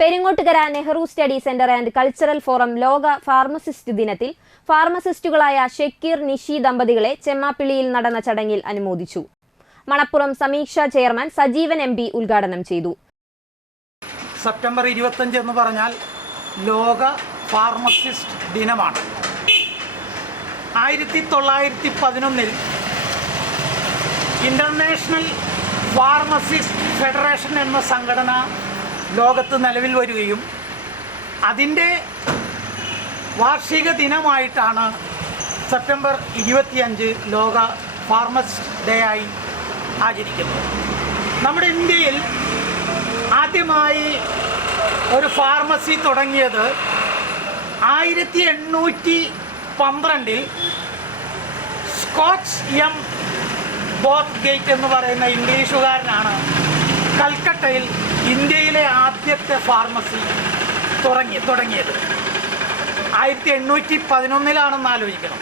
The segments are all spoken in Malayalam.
Peringottukara Nehru study centre and cultural forum ലോക ഫാർമസിസ്റ്റ് ദിനത്തിൽ ഫാർമസിസ്റ്റുകളായ ഷക്കീർ നിഷി ദമ്പതികളെ ചെമ്മാപ്പിള്ളിയിൽ നടന്ന ചടങ്ങിൽ അനുമോദിച്ചു. മണപ്പുറം സമീക്ഷ ചെയർമാൻ സജീവൻ MP ഉദ്ഘാടനം ചെയ്തു. സെപ്റ്റംബർ 25 എന്ന് പറഞ്ഞാൽ ലോക ഫാർമസിസ്റ്റ് ദിനമാണ്. 1911 ഇന്റർനാഷണൽ ഫാർമസിസ്റ്റ് ഫെഡറേഷൻ എന്ന സംഘടന ലോകത്ത് നിലവിൽ വരികയും അതിൻ്റെ വാർഷിക ദിനമായിട്ടാണ് സെപ്റ്റംബർ 25 ലോക ഫാർമസിസ്റ്റ് ഡേ ആയി ആചരിക്കുന്നത്. നമ്മുടെ ഇന്ത്യയിൽ ആദ്യമായി ഒരു ഫാർമസി തുടങ്ങിയത് 1812 സ്കോച്ച് ബോത്ത് ഗേറ്റ് എന്ന് പറയുന്ന ഇംഗ്ലീഷുകാരനാണ് കൽക്കട്ടയിൽ ഇന്ത്യയിലെ ആദ്യത്തെ ഫാർമസി തുടങ്ങിയത്. 1811 ആലോചിക്കണം.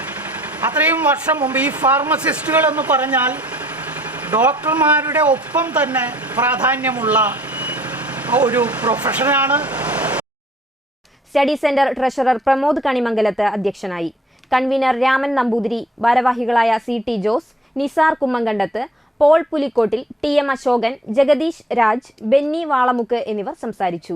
അത്രയും വർഷം മുമ്പ് ഈ ഫാർമസിസ്റ്റുകൾ എന്ന് പറഞ്ഞാൽ ഡോക്ടർമാരുടെ ഒപ്പം തന്നെ പ്രാധാന്യമുള്ള ഒരു പ്രൊഫഷനാണ്. Study centre treasurer Pramod Kanimangalath അധ്യക്ഷനായി. കൺവീനർ രാമൻ നമ്പൂതിരി, ഭാരവാഹികളായ CT ജോസ്, നിസാർ കുമ്മങ്കണ്ടത്ത്, പോൾ പുലിക്കോട്ടിൽ, TM അശോകൻ, ജഗദീഷ് രാജ്, ബെന്നി വാളമുക്ക് എന്നിവർ സംസാരിച്ചു.